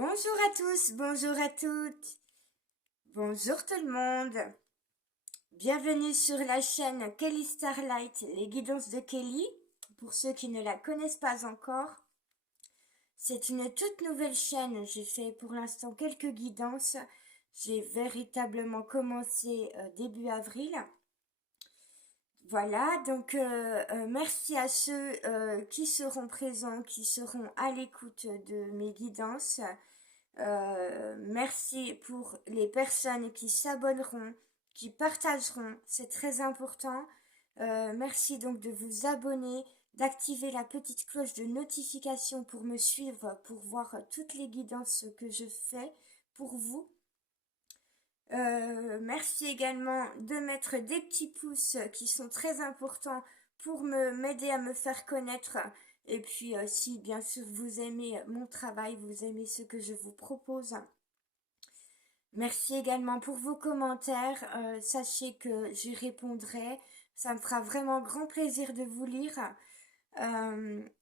Bonjour à tous, bonjour à toutes, bonjour tout le monde. Bienvenue sur la chaîne Kelly Starlight, les guidances de Kelly. Pour ceux qui ne la connaissent pas encore, c'est une toute nouvelle chaîne. J'ai fait pour l'instant quelques guidances. J'ai véritablement commencé début avril. Voilà, donc merci à ceux qui seront présents, qui seront à l'écoute de mes guidances. Merci pour les personnes qui s'abonneront, qui partageront, c'est très important. Merci donc de vous abonner, d'activer la petite cloche de notification pour me suivre, pour voir toutes les guidances que je fais pour vous. Merci également de mettre des petits pouces qui sont très importants pour m'aider à me faire connaître. Et puis si bien sûr vous aimez mon travail, vous aimez ce que je vous propose. Merci également pour vos commentaires. Sachez que j'y répondrai. Ça me fera vraiment grand plaisir de vous lire.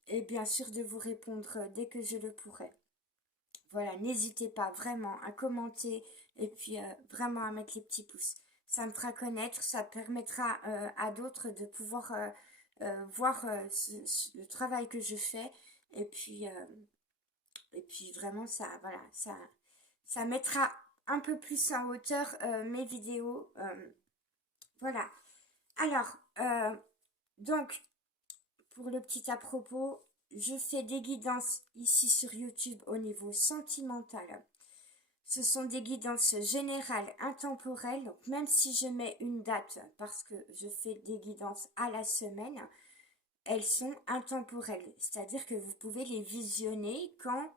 Et bien sûr de vous répondre dès que je le pourrai. Voilà, n'hésitez pas vraiment à commenter et puis vraiment à mettre les petits pouces. Ça me fera connaître, ça permettra à d'autres de pouvoir voir le travail que je fais. Et puis vraiment, voilà, ça mettra un peu plus en hauteur mes vidéos. Voilà. Alors, donc, pour le petit à propos, je fais des guidances ici sur YouTube au niveau sentimental. Ce sont des guidances générales, intemporelles. Donc même si je mets une date, parce que je fais des guidances à la semaine, elles sont intemporelles. C'est-à-dire que vous pouvez les visionner quand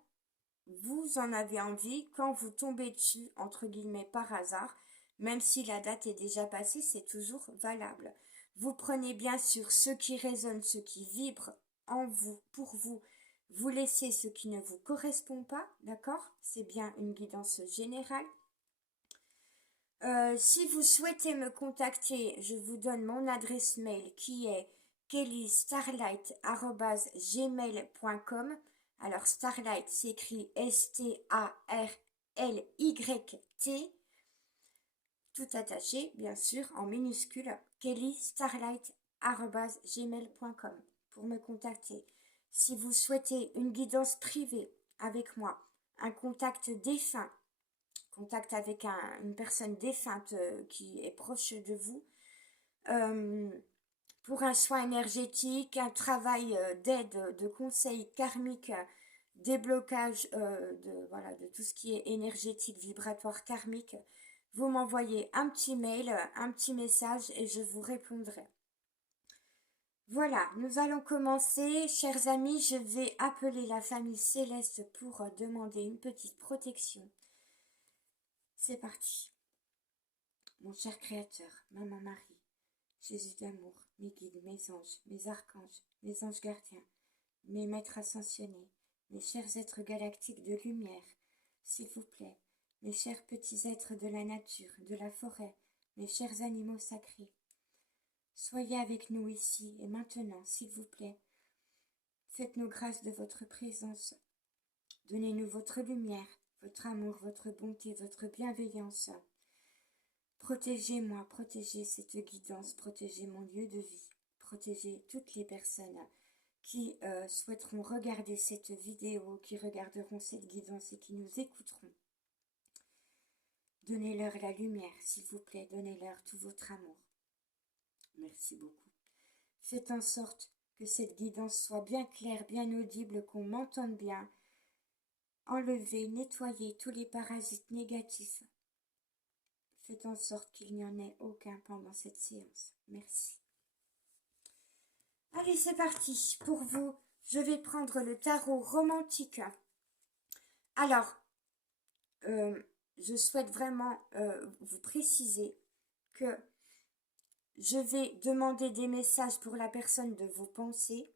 vous en avez envie, quand vous tombez dessus, entre guillemets, par hasard. Même si la date est déjà passée, c'est toujours valable. Vous prenez bien sûr ce qui résonne, ce qui vibre en vous, pour vous. Vous laissez ce qui ne vous correspond pas, d'accord? C'est bien une guidance générale. Si vous souhaitez me contacter, je vous donne mon adresse mail qui est kellystarlight@gmail.com. Alors Starlight s'écrit Starlyt, tout attaché bien sûr en minuscule, kellystarlight@gmail.com pour me contacter. Si vous souhaitez une guidance privée avec moi, un contact défunt, contact avec une personne défunte qui est proche de vous, euh, pour un soin énergétique, un travail d'aide, de conseil karmique, déblocage voilà, de tout ce qui est énergétique, vibratoire, karmique, vous m'envoyez un petit mail, un petit message et je vous répondrai. Voilà, nous allons commencer. Chers amis, je vais appeler la famille céleste pour demander une petite protection. C'est parti. Mon cher Créateur, Maman Marie, Jésus d'amour, mes guides, mes anges, mes archanges, mes anges gardiens, mes maîtres ascensionnés, mes chers êtres galactiques de lumière, s'il vous plaît, mes chers petits êtres de la nature, de la forêt, mes chers animaux sacrés, soyez avec nous ici et maintenant, s'il vous plaît. Faites-nous grâce de votre présence. Donnez-nous votre lumière, votre amour, votre bonté, votre bienveillance. Protégez-moi, protégez cette guidance, protégez mon lieu de vie, protégez toutes les personnes qui souhaiteront regarder cette vidéo, qui regarderont cette guidance et qui nous écouteront. Donnez-leur la lumière, s'il vous plaît, donnez-leur tout votre amour. Merci beaucoup. Faites en sorte que cette guidance soit bien claire, bien audible, qu'on m'entende bien. Enlevez, nettoyez tous les parasites négatifs. Faites en sorte qu'il n'y en ait aucun pendant cette séance. Merci. Allez, c'est parti. Pour vous, je vais prendre le tarot romantique. Alors, je souhaite vraiment vous préciser que je vais demander des messages pour la personne de vos pensées.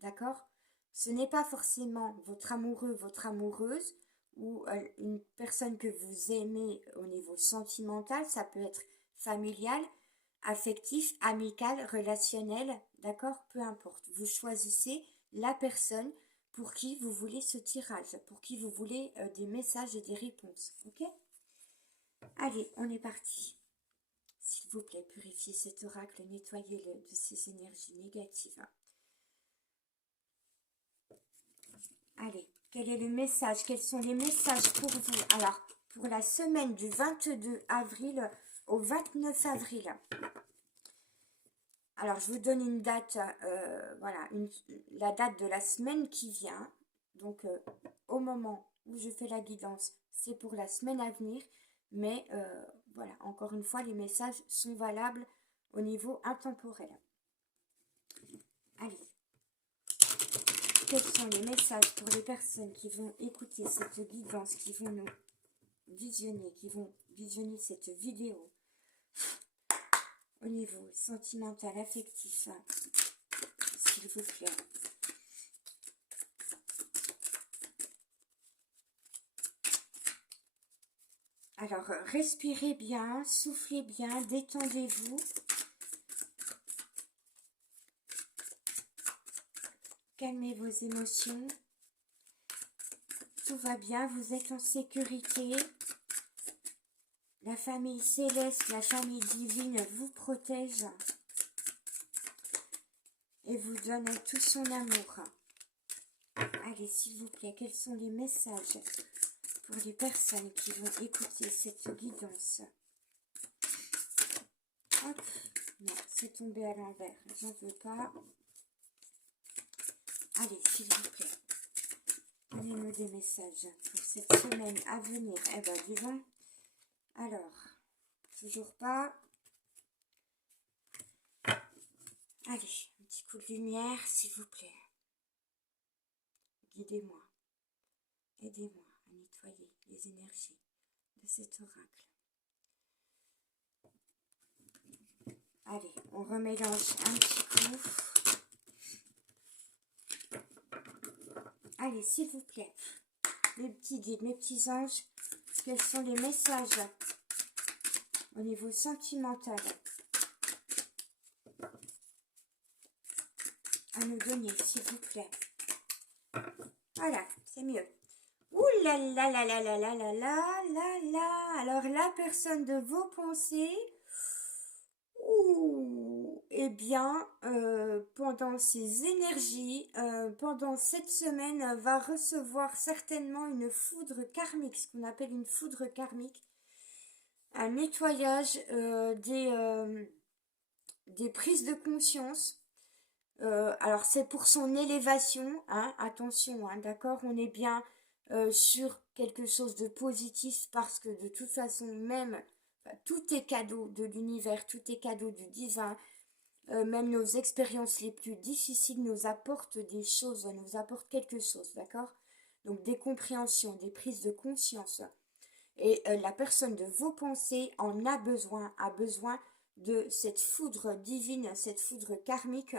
D'accord? Ce n'est pas forcément votre amoureux, votre amoureuse ou une personne que vous aimez au niveau sentimental. Ça peut être familial, affectif, amical, relationnel. D'accord? Peu importe. Vous choisissez la personne pour qui vous voulez ce tirage, pour qui vous voulez des messages et des réponses. Ok? Allez, on est parti. S'il vous plaît, purifiez cet oracle, nettoyez-le de ces énergies négatives. Allez, quel est le message? Quels sont les messages pour vous? Alors, pour la semaine du 22 avril au 29 avril. Alors, je vous donne une date, voilà, la date de la semaine qui vient. Donc, au moment où je fais la guidance, c'est pour la semaine à venir. Mais, voilà, encore une fois, les messages sont valables au niveau intemporel. Allez. Quels sont les messages pour les personnes qui vont écouter cette guidance, qui vont nous visionner, qui vont visionner cette vidéo au niveau sentimental, affectif, s'il vous plaît. Alors, respirez bien, soufflez bien, détendez-vous. Calmez vos émotions. Tout va bien, vous êtes en sécurité. La famille céleste, la famille divine vous protège et vous donne tout son amour. Allez, s'il vous plaît, quels sont les messages pour les personnes qui vont écouter cette guidance? Hop, non, c'est tombé à l'envers, j'en veux pas. Allez, s'il vous plaît, donnez-nous des messages pour cette semaine à venir. Eh ben, dis donc. Alors, toujours pas. Allez, un petit coup de lumière, s'il vous plaît. Guidez-moi. Aidez-moi à nettoyer les énergies de cet oracle. Allez, on remélange un petit coup. Allez, s'il vous plaît, mes petits guides, mes petits anges, quels sont les messages au niveau sentimental à nous donner, s'il vous plaît? Voilà, c'est mieux. Ouh là là là là là là là là là là. Alors, la personne de vos pensées, eh bien, pendant ces énergies, pendant cette semaine, va recevoir certainement une foudre karmique, ce qu'on appelle une foudre karmique, un nettoyage des prises de conscience. Alors, c'est pour son élévation, hein, attention, hein, d'accord, on est bien sur quelque chose de positif parce que de toute façon, même, tout est cadeau de l'univers, tout est cadeau du divin. Même nos expériences les plus difficiles nous apportent des choses, nous apportent quelque chose, d'accord? Donc des compréhensions, des prises de conscience. Et la personne de vos pensées en a besoin de cette foudre divine, cette foudre karmique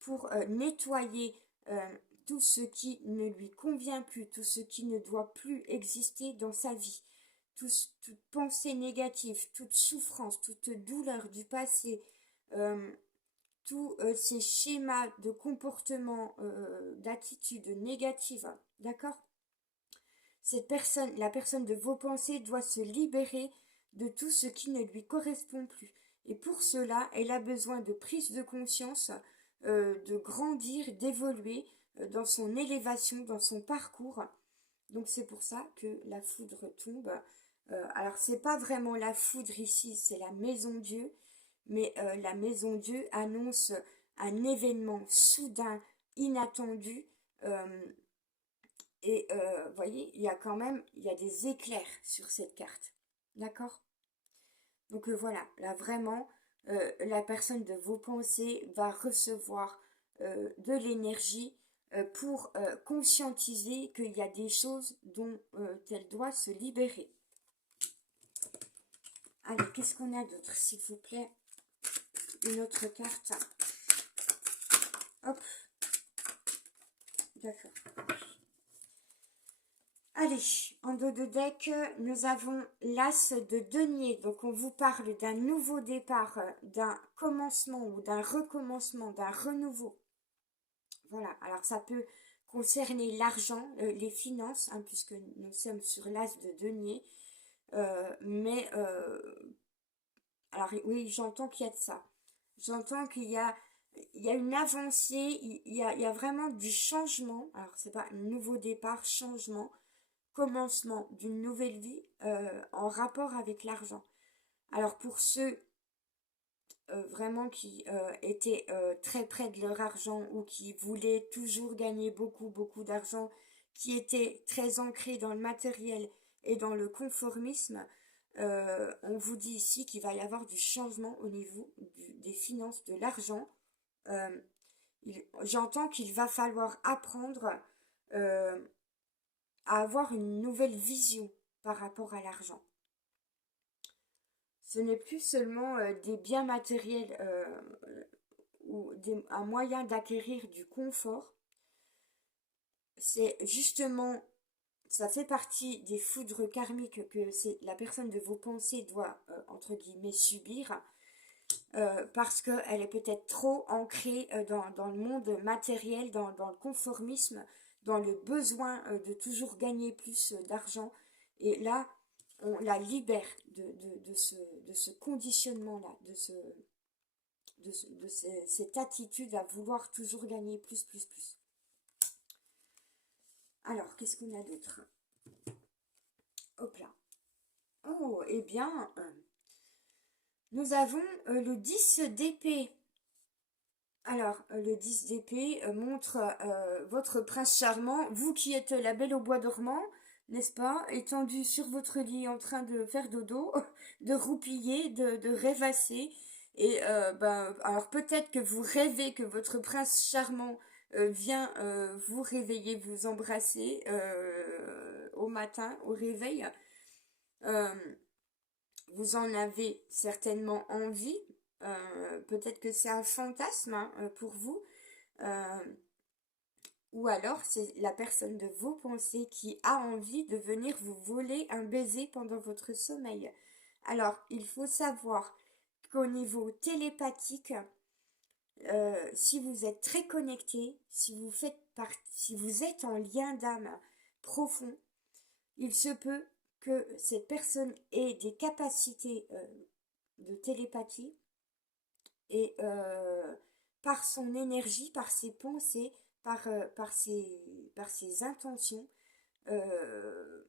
pour nettoyer tout ce qui ne lui convient plus, tout ce qui ne doit plus exister dans sa vie. Toute pensée négative, toute souffrance, toute douleur du passé, tous ces schémas de comportement, d'attitude négative, d'accord? La personne de vos pensées doit se libérer de tout ce qui ne lui correspond plus. Et pour cela, elle a besoin de prise de conscience, de grandir, d'évoluer dans son élévation, dans son parcours. Donc c'est pour ça que la foudre tombe. Alors c'est pas vraiment la foudre ici, c'est la maison Dieu. Mais la maison Dieu annonce un événement soudain, inattendu. Et vous voyez, il y a des éclairs sur cette carte. D'accord? Donc voilà, là vraiment, la personne de vos pensées va recevoir de l'énergie pour conscientiser qu'il y a des choses dont elle doit se libérer. Allez, qu'est-ce qu'on a d'autre, s'il vous plaît? Une autre carte. Hop. D'accord. Allez, en dos de deck, nous avons l'As de denier. Donc, on vous parle d'un nouveau départ, d'un commencement ou d'un recommencement, d'un renouveau. Voilà, alors ça peut concerner l'argent, les finances, hein, puisque nous sommes sur l'as de denier. Mais, alors oui, j'entends qu'il y a de ça. J'entends il y a une avancée, il y a vraiment du changement. Alors, c'est pas un nouveau départ, changement, commencement d'une nouvelle vie en rapport avec l'argent. Alors, pour ceux vraiment qui étaient très près de leur argent ou qui voulaient toujours gagner beaucoup, beaucoup d'argent, qui étaient très ancrés dans le matériel et dans le conformisme, on vous dit ici qu'il va y avoir du changement au niveau des finances, de l'argent. Euh, J'entends qu'il va falloir apprendre euh, à avoir une nouvelle vision par rapport à l'argent. Ce n'est plus seulement des biens matériels ou un moyen d'acquérir du confort. C'est justement, ça fait partie des foudres karmiques que la personne de vos pensées doit, entre guillemets, subir. Parce qu'elle est peut-être trop ancrée dans le monde matériel, dans le conformisme, dans le besoin de toujours gagner plus d'argent. Et là, on la libère de ce conditionnement-là, cette attitude à vouloir toujours gagner plus, plus, plus. Alors, qu'est-ce qu'on a d'autre? Hop là. Oh, eh bien, nous avons le 10 d'épée. Alors, le 10 d'épée montre votre prince charmant, vous qui êtes la belle au bois dormant, n'est-ce pas, étendu sur votre lit en train de faire dodo, de roupiller, de rêvasser. Et ben, alors peut-être que vous rêvez que votre prince charmant vient vous réveiller, vous embrasser au matin, au réveil. Euh, Vous en avez certainement envie. Peut-être que c'est un fantasme hein, pour vous. Euh, ou alors c'est la personne de vos pensées qui a envie de venir vous voler un baiser pendant votre sommeil. Alors, il faut savoir qu'au niveau télépathique, si vous êtes très connecté, si vous êtes en lien d'âme profond, il se peut que cette personne ait des capacités de télépathie et par son énergie, par ses pensées, par ses intentions, euh,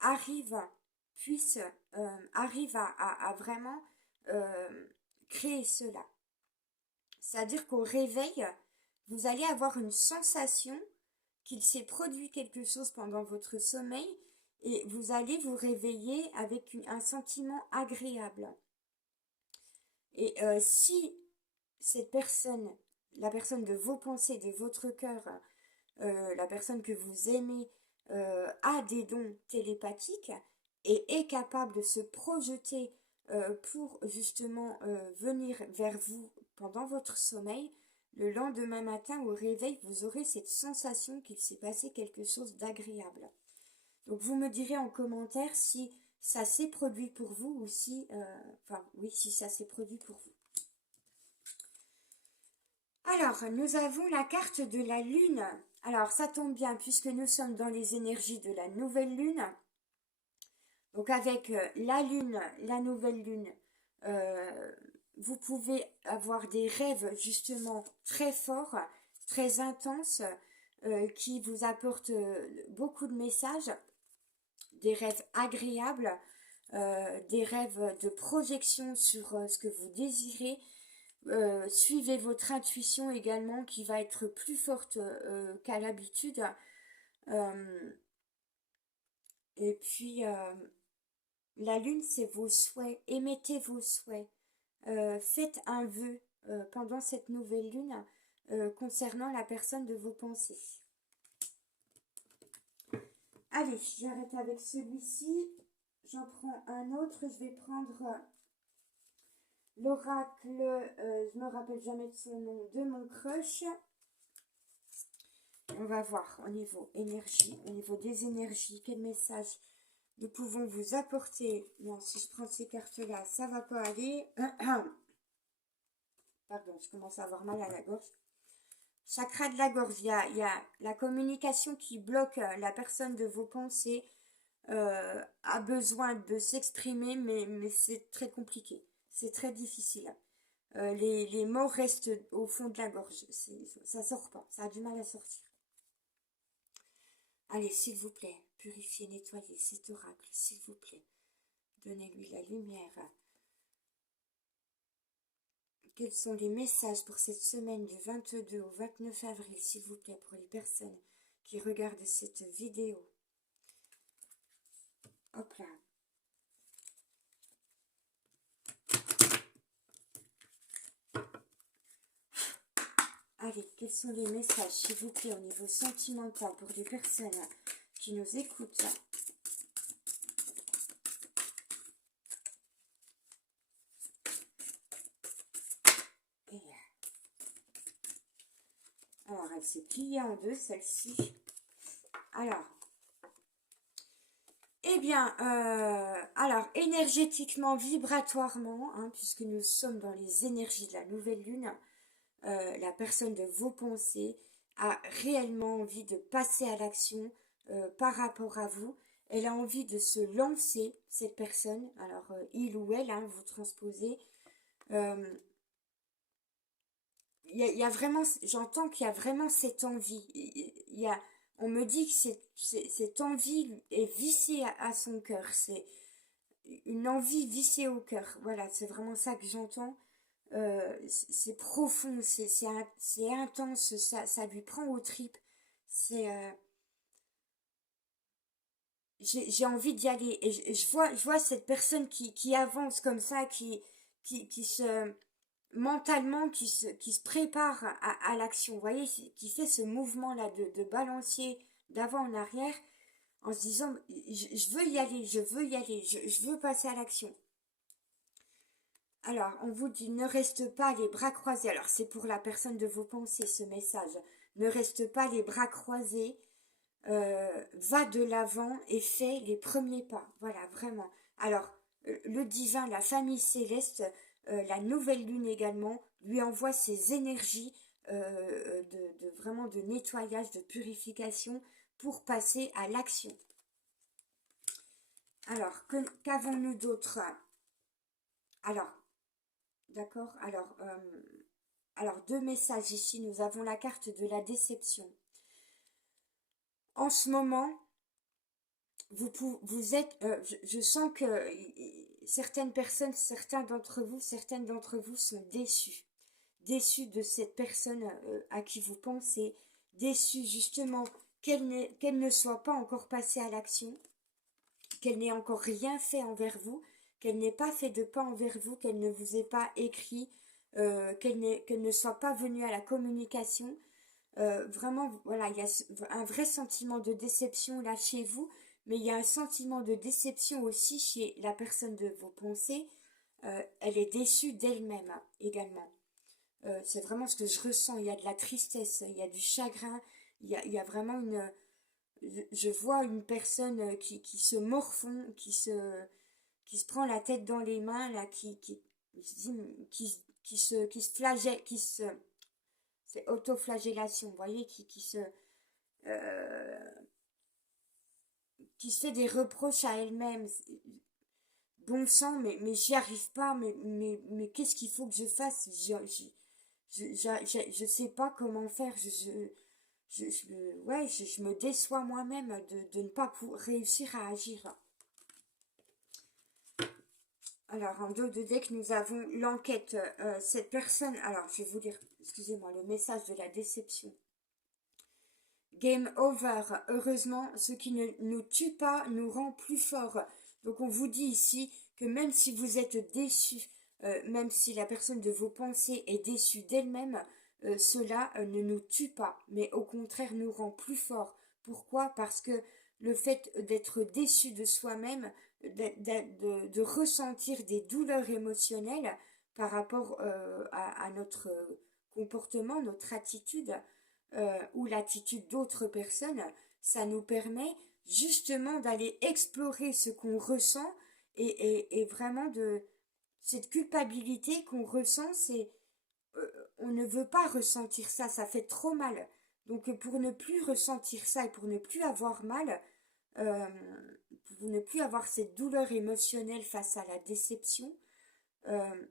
arrive, arrive à vraiment créer cela. C'est-à-dire qu'au réveil, vous allez avoir une sensation qu'il s'est produit quelque chose pendant votre sommeil et vous allez vous réveiller avec un sentiment agréable. Et si cette personne, la personne de vos pensées, de votre cœur, la personne que vous aimez, a des dons télépathiques et est capable de se projeter pour justement venir vers vous pendant votre sommeil, le lendemain matin au réveil, vous aurez cette sensation qu'il s'est passé quelque chose d'agréable. Donc vous me direz en commentaire si ça s'est produit pour vous ou si, enfin oui, si ça s'est produit pour vous. Alors, nous avons la carte de la lune. Alors, ça tombe bien puisque nous sommes dans les énergies de la nouvelle lune. Donc, avec la lune, la nouvelle lune, vous pouvez avoir des rêves justement très forts, très intenses, qui vous apportent beaucoup de messages, des rêves agréables, des rêves de projection sur ce que vous désirez. Suivez votre intuition également qui va être plus forte qu'à l'habitude. Et puis, la lune, c'est vos souhaits. Émettez vos souhaits. Faites un vœu pendant cette nouvelle lune concernant la personne de vos pensées. Allez, j'arrête avec celui-ci. J'en prends un autre. Je vais prendre l'oracle, je me rappelle jamais de son nom, de mon crush. On va voir au niveau énergie, au niveau des énergies, quel message nous pouvons vous apporter. Non, si je prends ces cartes-là, ça va pas aller. Pardon, je commence à avoir mal à la gorge. chakra de la gorge, il y a la communication qui bloque la personne de vos pensées, a besoin de s'exprimer, mais c'est très compliqué, c'est très difficile. Les mots restent au fond de la gorge, ça sort pas, ça a du mal à sortir. Allez, s'il vous plaît, purifiez, nettoyez cet oracle, s'il vous plaît. Donnez-lui la lumière. Quels sont les messages pour cette semaine du 22 au 29 avril, s'il vous plaît, pour les personnes qui regardent cette vidéo? Hop là. Allez, quels sont les messages, s'il vous plaît, au niveau sentimental pour les personnes qui nous écoutent? Et alors, elle s'est pliée en deux, celle-ci. Alors, eh bien, alors, énergétiquement, vibratoirement, hein, puisque nous sommes dans les énergies de la nouvelle lune, la personne de vos pensées a réellement envie de passer à l'action par rapport à vous. Elle a envie de se lancer, cette personne. Alors, il ou elle, hein, vous transposez. Il y a vraiment, j'entends qu'il y a vraiment cette envie. On me dit que cette envie est vissée à son cœur. C'est une envie vissée au cœur. Voilà, c'est vraiment ça que j'entends. C'est profond, c'est intense, ça lui prend aux tripes. C'est, j'ai envie d'y aller. Et je vois cette personne qui avance comme ça, qui se mentalement, qui se prépare à l'action. Vous voyez, qui fait ce mouvement-là de balancier d'avant en arrière en se disant, je veux y aller, je veux y aller, je veux passer à l'action. Alors, on vous dit, ne reste pas les bras croisés. Alors, c'est pour la personne de vos pensées, ce message. Ne reste pas les bras croisés. Va de l'avant et fais les premiers pas. Voilà, vraiment. Alors, le divin, la famille céleste, la nouvelle lune également, lui envoie ses énergies vraiment de nettoyage, de purification pour passer à l'action. Alors, qu'avons-nous d'autre? Alors, d'accord. Alors, deux messages ici. Nous avons la carte de la déception. En ce moment, vous êtes... je sens que certaines personnes, certaines d'entre vous sont déçus. Déçus de cette personne à qui vous pensez. Déçus justement qu'elle ne soit pas encore passée à l'action. Qu'elle n'ait encore rien fait envers vous. Qu'elle n'ait pas fait de pas envers vous. Qu'elle ne vous ait pas écrit. Qu'elle ne soit pas venue à la communication. Vraiment, voilà, il y a un vrai sentiment de déception là chez vous, mais il y a un sentiment de déception aussi chez la personne de vos pensées. Elle est déçue d'elle-même hein, également. C'est vraiment ce que je ressens. Il y a de la tristesse, il y a du chagrin, il y a vraiment une... Je vois une personne qui se morfond, qui se prend la tête dans les mains, là, qui se flagelle, c'est autoflagellation, vous voyez, euh, qui se fait des reproches à elle-même. Bon sang, mais j'y arrive pas, mais qu'est-ce qu'il faut que je fasse? Je sais pas comment faire. Ouais, je me déçois moi-même de ne pas réussir à agir. Alors, en dos de deck, nous avons l'enquête. Cette personne, alors je vais vous lire, excusez-moi, le message de la déception. Game over. Heureusement, ce qui ne nous tue pas nous rend plus forts. Donc on vous dit ici que même si vous êtes déçu, même si la personne de vos pensées est déçue d'elle-même, cela ne nous tue pas, mais au contraire nous rend plus forts. Pourquoi? Parce que le fait d'être déçu de soi-même, de ressentir des douleurs émotionnelles par rapport à notre comportement, notre attitude, ou l'attitude d'autres personnes, ça nous permet justement d'aller explorer ce qu'on ressent et vraiment de cette culpabilité qu'on ressent, c'est on ne veut pas ressentir ça, ça fait trop mal. Donc pour ne plus ressentir ça et pour ne plus avoir mal, euh, pour ne plus avoir cette douleur émotionnelle face à la déception, euh,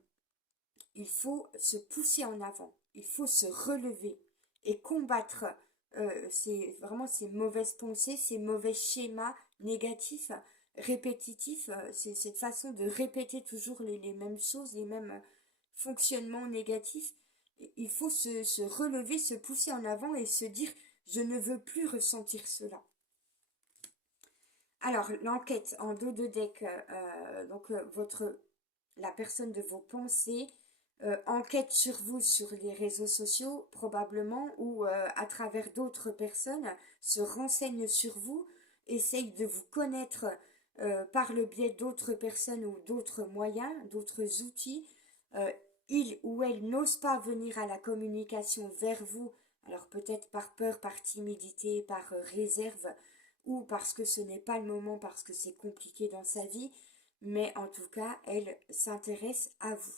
il faut se pousser en avant, il faut se relever et combattre vraiment ces mauvaises pensées, ces mauvais schémas négatifs, répétitifs, c'est cette façon de répéter toujours les mêmes choses, les mêmes fonctionnements négatifs. Il faut se relever, se pousser en avant et se dire je ne veux plus ressentir cela. Alors, l'enquête en dos de deck, la personne de vos pensées enquête sur vous sur les réseaux sociaux, probablement, ou à travers d'autres personnes, se renseigne sur vous, essaye de vous connaître par le biais d'autres personnes ou d'autres moyens, d'autres outils. Euh, il ou elle n'ose pas venir à la communication vers vous, alors peut-être par peur, par timidité, par réserve, ou parce que ce n'est pas le moment, parce que c'est compliqué dans sa vie, mais en tout cas, elle s'intéresse à vous.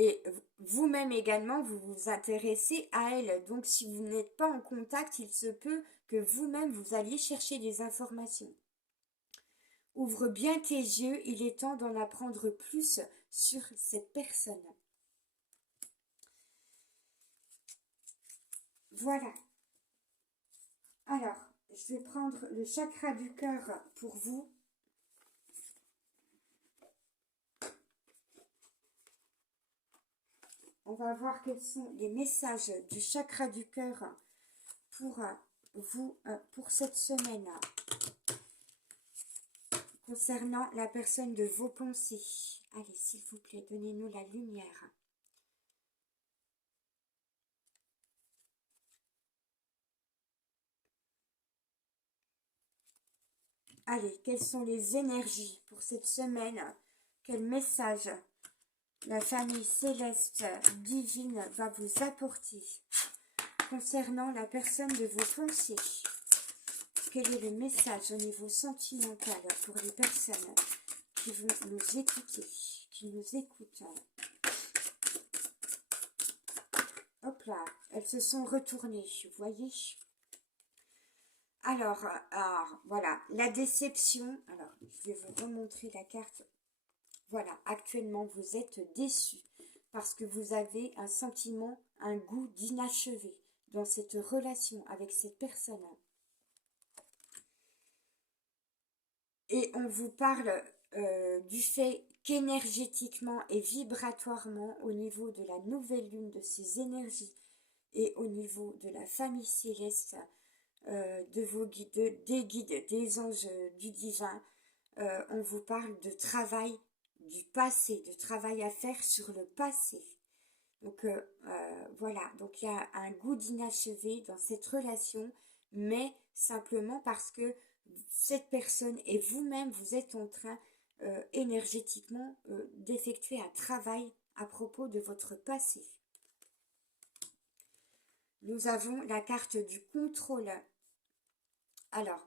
Et vous-même également, vous vous intéressez à elle. Donc si vous n'êtes pas en contact, il se peut que vous-même vous alliez chercher des informations. Ouvre bien tes yeux, il est temps d'en apprendre plus sur cette personne. Voilà. Alors, je vais prendre le chakra du cœur pour vous. On va voir quels sont les messages du chakra du cœur pour vous, pour cette semaine, concernant la personne de vos pensées. Allez, s'il vous plaît, donnez-nous la lumière. Allez, quelles sont les énergies pour cette semaine? Quel message la famille céleste divine va vous apporter concernant la personne de vos pensées? Quel est le message au niveau sentimental pour les personnes qui vont nous écouter, qui nous écoutent? Hop là, elles se sont retournées, vous voyez? Alors, voilà, la déception. Alors, je vais vous remontrer la carte. Voilà, actuellement, vous êtes déçu parce que vous avez un sentiment, un goût d'inachevé dans cette relation avec cette personne. Et on vous parle du fait qu'énergétiquement et vibratoirement, au niveau de la nouvelle lune, de ces énergies, et au niveau de la famille céleste, de vos guides, des guides, des anges du divin, on vous parle de travail du passé, de travail à faire sur le passé. Donc voilà, donc il y a un goût d'inachevé dans cette relation, mais simplement parce que cette personne et vous-même, vous êtes en train énergétiquement d'effectuer un travail à propos de votre passé. Nous avons la carte du contrôle. Alors,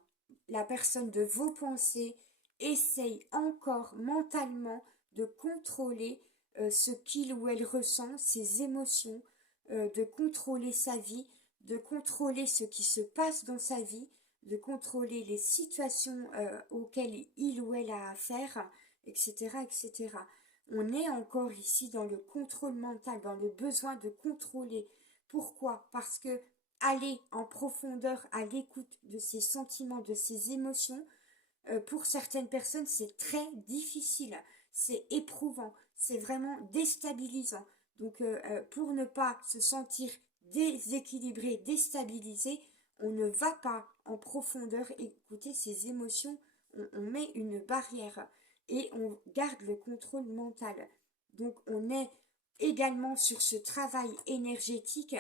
la personne de vos pensées essaye encore mentalement de contrôler ce qu'il ou elle ressent, ses émotions, de contrôler sa vie, de contrôler ce qui se passe dans sa vie, de contrôler les situations auxquelles il ou elle a affaire, etc., etc. On est encore ici dans le contrôle mental, dans le besoin de contrôler. Pourquoi? Parce que aller en profondeur à l'écoute de ses sentiments, de ses émotions, pour certaines personnes, c'est très difficile, c'est éprouvant, c'est vraiment déstabilisant. Donc, pour ne pas se sentir déséquilibré, déstabilisé, on ne va pas en profondeur écouter ses émotions, on met une barrière et on garde le contrôle mental. Donc, on est également sur ce travail énergétique,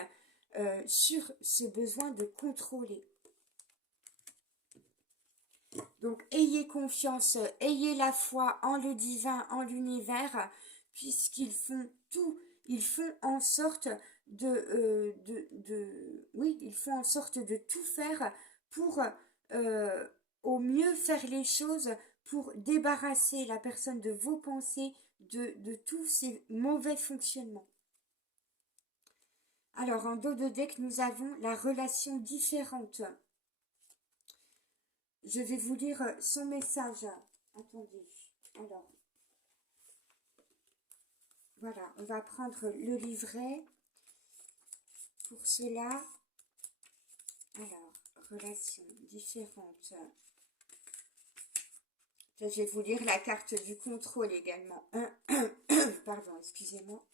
sur ce besoin de contrôler. Donc, ayez confiance, ayez la foi en le divin, en l'univers, puisqu'ils font tout, ils font en sorte oui, ils font en sorte de tout faire pour au mieux faire les choses, pour débarrasser la personne de vos pensées, de tous ces mauvais fonctionnements. Alors, en dos de deck, nous avons la relation différente. Je vais vous lire son message. Attendez. Alors, voilà, on va prendre le livret pour cela. Alors, relation différente. Je vais vous lire la carte du contrôle également. Pardon, excusez-moi.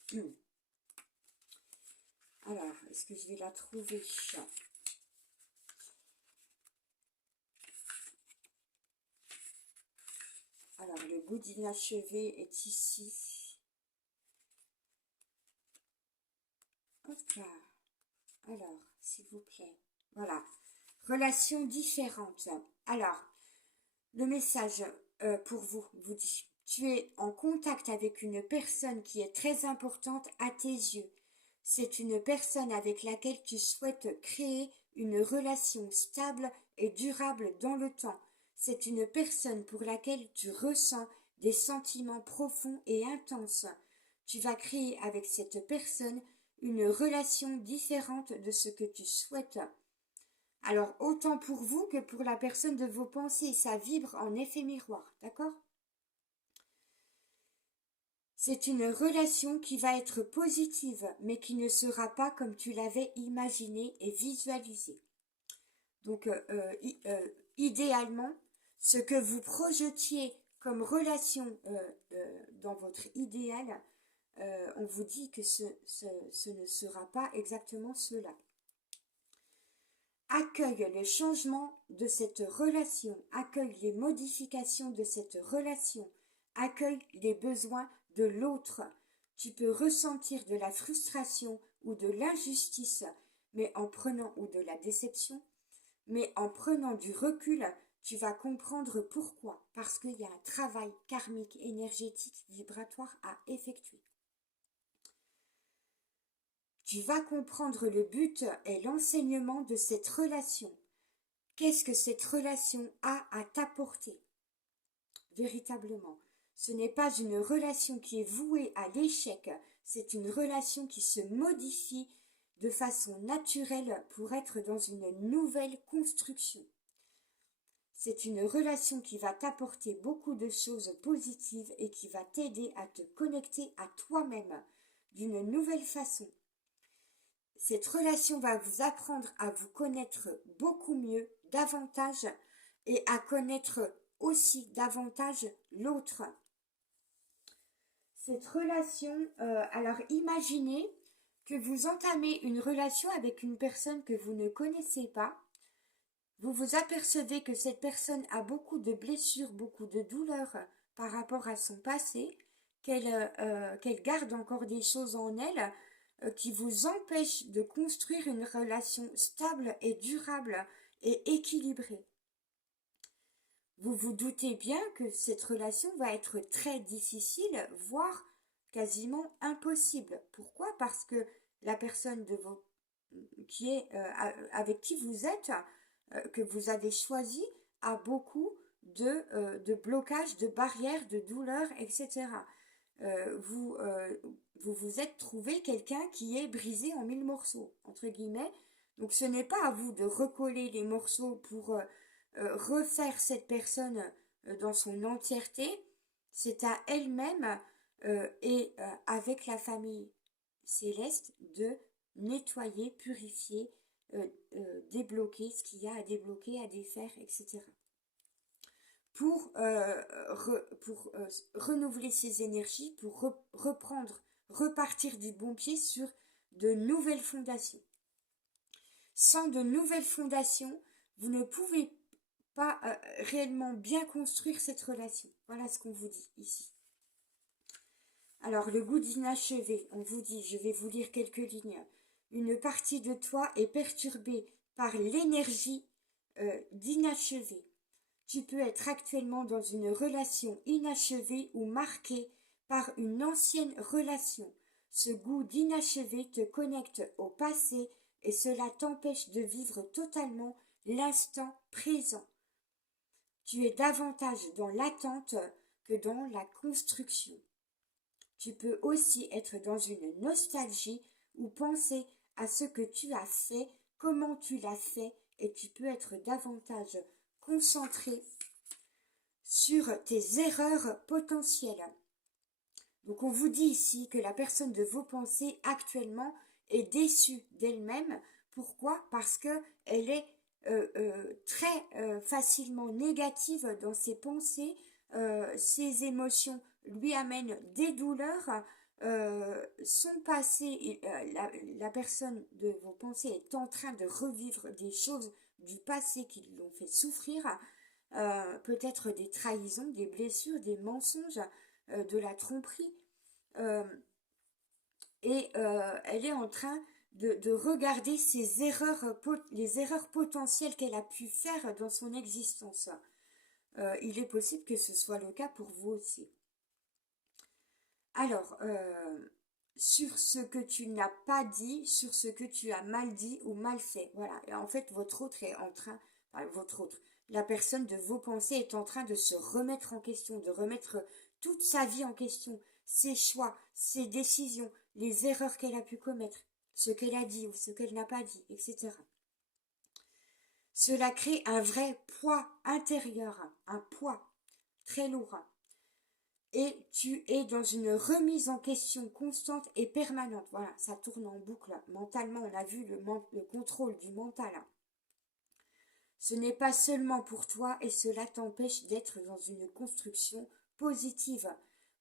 Alors, est-ce que je vais la trouver? Alors, le goût d'inachevé est ici. Hop là. Alors, s'il vous plaît. Voilà. Relation différente. Alors, le message pour vous dit, tu es en contact avec une personne qui est très importante à tes yeux. C'est une personne avec laquelle tu souhaites créer une relation stable et durable dans le temps. C'est une personne pour laquelle tu ressens des sentiments profonds et intenses. Tu vas créer avec cette personne une relation différente de ce que tu souhaites. Alors, autant pour vous que pour la personne de vos pensées, ça vibre en effet miroir, d'accord? C'est une relation qui va être positive, mais qui ne sera pas comme tu l'avais imaginé et visualisé. Donc, idéalement, ce que vous projetiez comme relation dans votre idéal, on vous dit que ce ne sera pas exactement cela. Accueille le changement de cette relation, accueille les modifications de cette relation, accueille les besoins de l'autre. Tu peux ressentir de la frustration ou de l'injustice, mais en prenant ou de la déception, mais en prenant du recul, tu vas comprendre pourquoi, parce qu'il y a un travail karmique, énergétique, vibratoire à effectuer. Tu vas comprendre le but et l'enseignement de cette relation. Qu'est-ce que cette relation a à t'apporter? Véritablement, ce n'est pas une relation qui est vouée à l'échec, c'est une relation qui se modifie de façon naturelle pour être dans une nouvelle construction. C'est une relation qui va t'apporter beaucoup de choses positives et qui va t'aider à te connecter à toi-même d'une nouvelle façon. Cette relation va vous apprendre à vous connaître beaucoup mieux, davantage, et à connaître aussi davantage l'autre. Cette relation, alors imaginez que vous entamez une relation avec une personne que vous ne connaissez pas. Vous vous apercevez que cette personne a beaucoup de blessures, beaucoup de douleurs par rapport à son passé, qu'elle garde encore des choses en elle qui vous empêchent de construire une relation stable et durable et équilibrée. Vous vous doutez bien que cette relation va être très difficile, voire quasiment impossible. Pourquoi? Parce que la personne avec qui vous êtes, que vous avez choisi, a beaucoup de blocages, de barrières, de douleurs, etc. Vous vous êtes trouvé quelqu'un qui est brisé en 1000 morceaux, entre guillemets. Donc ce n'est pas à vous de recoller les morceaux pour refaire cette personne dans son entièreté, c'est à elle-même et avec la famille céleste de nettoyer, purifier, débloquer ce qu'il y a à débloquer, à défaire, etc. Pour renouveler ses énergies, pour repartir du bon pied sur de nouvelles fondations. Sans de nouvelles fondations, vous ne pouvez pas réellement bien construire cette relation. Voilà ce qu'on vous dit ici. Alors, le goût d'inachevé, on vous dit, je vais vous lire quelques lignes. Une partie de toi est perturbée par l'énergie d'inachevé. Tu peux être actuellement dans une relation inachevée ou marquée par une ancienne relation. Ce goût d'inachevé te connecte au passé et cela t'empêche de vivre totalement l'instant présent. Tu es davantage dans l'attente que dans la construction. Tu peux aussi être dans une nostalgie ou penser à ce que tu as fait, comment tu l'as fait, et tu peux être davantage concentré sur tes erreurs potentielles. Donc on vous dit ici que la personne de vos pensées actuellement est déçue d'elle-même. Pourquoi? Parce que elle est très facilement négative dans ses pensées. Ses émotions lui amènent des douleurs. Son passé, la personne de vos pensées est en train de revivre des choses du passé qui l'ont fait souffrir. Peut-être des trahisons, des blessures, des mensonges, de la tromperie. Euh, elle est en train de regarder ses erreurs, les erreurs potentielles qu'elle a pu faire dans son existence. Il est possible que ce soit le cas pour vous aussi. Alors, sur ce que tu n'as pas dit, sur ce que tu as mal dit ou mal fait. Voilà. Et en fait, votre autre est en train, enfin, votre autre, la personne de vos pensées est en train de se remettre en question, de remettre toute sa vie en question, ses choix, ses décisions, les erreurs qu'elle a pu commettre, ce qu'elle a dit ou ce qu'elle n'a pas dit, etc. Cela crée un vrai poids intérieur, un poids très lourd. Et tu es dans une remise en question constante et permanente. Voilà, ça tourne en boucle. Mentalement, on a vu le contrôle du mental. Ce n'est pas seulement pour toi et cela t'empêche d'être dans une construction positive.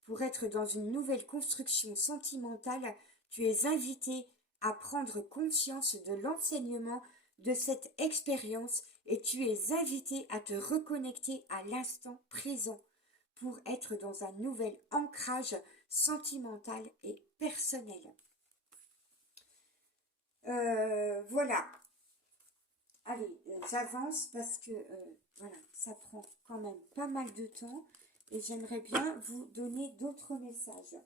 Pour être dans une nouvelle construction sentimentale, tu es invité à prendre conscience de l'enseignement de cette expérience et tu es invité à te reconnecter à l'instant présent pour être dans un nouvel ancrage sentimental et personnel. Voilà. Allez, j'avance parce que voilà, ça prend quand même pas mal de temps et j'aimerais bien vous donner d'autres messages.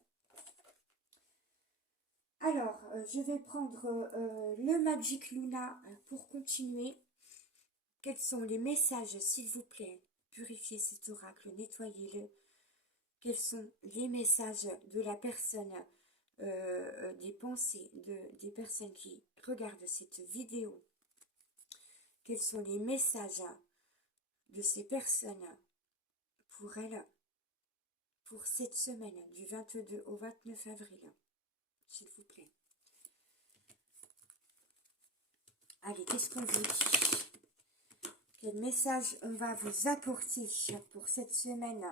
Alors, je vais prendre le Magic Luna pour continuer. Quels sont les messages, s'il vous plaît? Purifiez cet oracle, nettoyez-le. Quels sont les messages de la personne, des pensées des personnes qui regardent cette vidéo? Quels sont les messages de ces personnes pour elles, pour cette semaine, du 22 au 29 avril, s'il vous plaît? Allez, qu'est-ce qu'on vous dit? Quel message on va vous apporter pour cette semaine?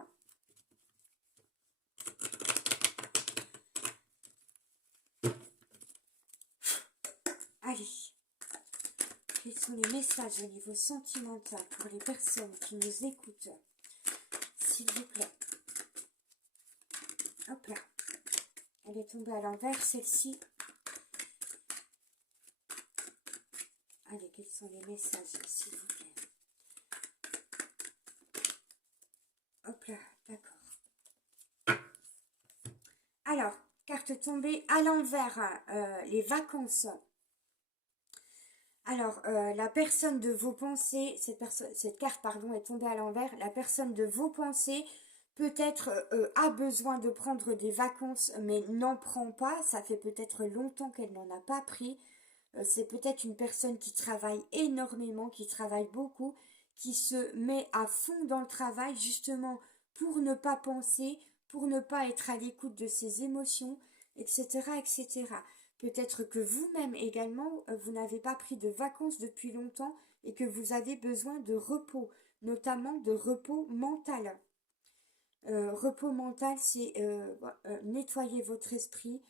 Allez, quels sont les messages au niveau sentimental pour les personnes qui nous écoutent? S'il vous plaît. Hop là. Elle est tombée à l'envers, celle-ci. Allez, quels sont les messages, s'il vous plaît? Hop là, d'accord. Alors, carte tombée à l'envers, les vacances. Alors, la personne de vos pensées, cette carte, pardon, est tombée à l'envers. La personne de vos pensées, peut-être, a besoin de prendre des vacances, mais n'en prend pas. Ça fait peut-être longtemps qu'elle n'en a pas pris. C'est peut-être une personne qui travaille énormément, qui travaille beaucoup, qui se met à fond dans le travail, justement, pour ne pas penser, pour ne pas être à l'écoute de ses émotions, etc., etc. Peut-être que vous-même également, vous n'avez pas pris de vacances depuis longtemps et que vous avez besoin de repos, notamment de repos mental. Repos mental, c'est nettoyer votre esprit,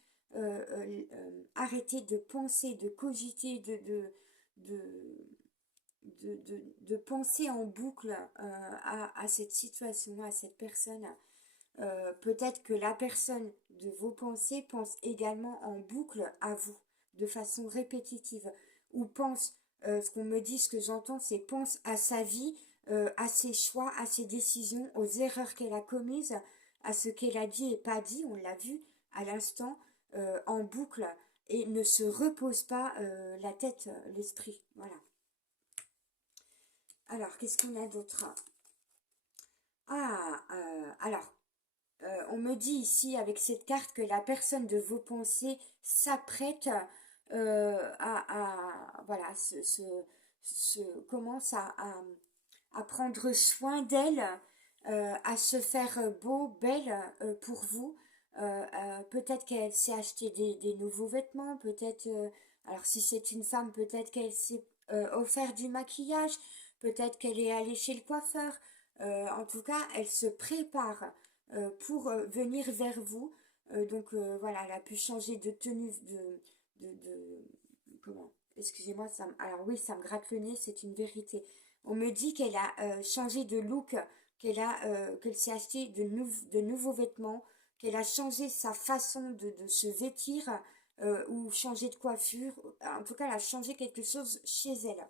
arrêter de penser, de cogiter, de penser en boucle à cette situation, à cette personne. Peut-être que la personne de vos pensées pense également en boucle à vous, de façon répétitive, ou pense, ce qu'on me dit, ce que j'entends, c'est pense à sa vie, à ses choix, à ses décisions, aux erreurs qu'elle a commises, à ce qu'elle a dit et pas dit, on l'a vu à l'instant, en boucle, et ne se repose pas la tête, l'esprit. Voilà. Alors, qu'est-ce qu'on a d'autre? Ah, alors, on me dit ici avec cette carte que la personne de vos pensées s'apprête voilà, commence à prendre soin d'elle, à se faire beau, belle pour vous. Peut-être qu'elle s'est acheté des nouveaux vêtements, peut-être, alors si c'est une femme, peut-être qu'elle s'est offert du maquillage, peut-être qu'elle est allée chez le coiffeur. En tout cas, elle se prépare pour venir vers vous. Donc voilà, elle a pu changer de tenue, comment? Excusez-moi, alors oui, ça me gratte le nez, c'est une vérité. On me dit qu'elle a changé de look, qu'elle s'est acheté de nouveaux vêtements, qu'elle a changé sa façon de se vêtir ou changé de coiffure. En tout cas, elle a changé quelque chose chez elle.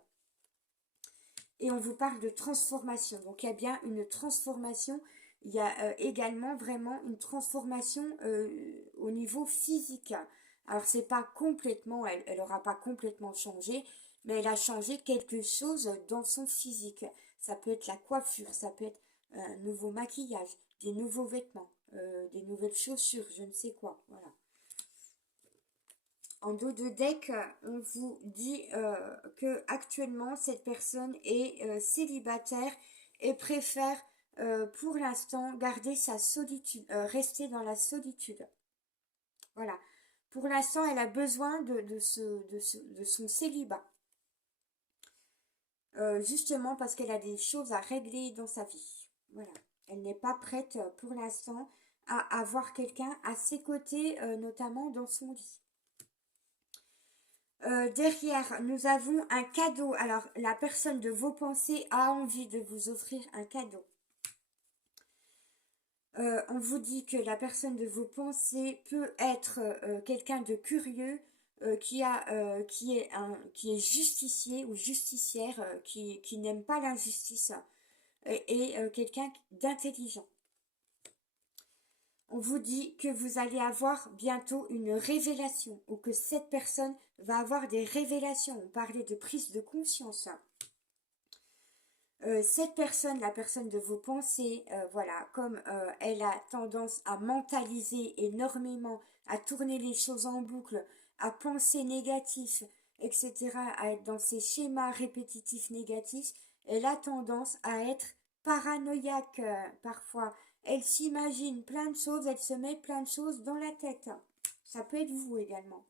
Et on vous parle de transformation. Donc il y a bien une transformation. Il y a également vraiment une transformation au niveau physique. Alors c'est pas complètement, elle aura pas complètement changé, mais elle a changé quelque chose dans son physique. Ça peut être la coiffure, ça peut être un nouveau maquillage, des nouveaux vêtements, des nouvelles chaussures, je ne sais quoi. Voilà. En dos de deck, on vous dit que actuellement cette personne est célibataire et préfère pour l'instant garder sa solitude, rester dans la solitude. Voilà. Pour l'instant, elle a besoin de son célibat. Justement parce qu'elle a des choses à régler dans sa vie. Voilà. Elle n'est pas prête pour l'instant à avoir quelqu'un à ses côtés, notamment dans son lit. Derrière, nous avons un cadeau. Alors, la personne de vos pensées a envie de vous offrir un cadeau. On vous dit que la personne de vos pensées peut être quelqu'un de curieux, qui est justicier ou justicière, qui n'aime pas l'injustice, et quelqu'un d'intelligent. On vous dit que vous allez avoir bientôt une révélation ou que cette personne va avoir des révélations. On parlait de prise de conscience. Cette personne, la personne de vos pensées, voilà, comme elle a tendance à mentaliser énormément, à tourner les choses en boucle, à penser négatif, etc., à être dans ces schémas répétitifs négatifs, elle a tendance à être paranoïaque parfois. Elle s'imagine plein de choses, elle se met plein de choses dans la tête. Ça peut être vous également.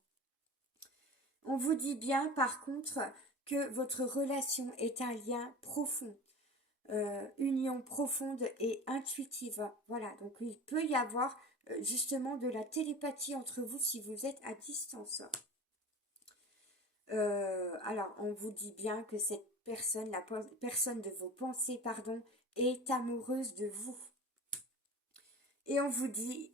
On vous dit bien, par contre, que votre relation est un lien profond, union profonde et intuitive. Voilà, donc il peut y avoir justement de la télépathie entre vous si vous êtes à distance. Alors, on vous dit bien que cette personne, la personne de vos pensées, pardon, est amoureuse de vous. Et on vous dit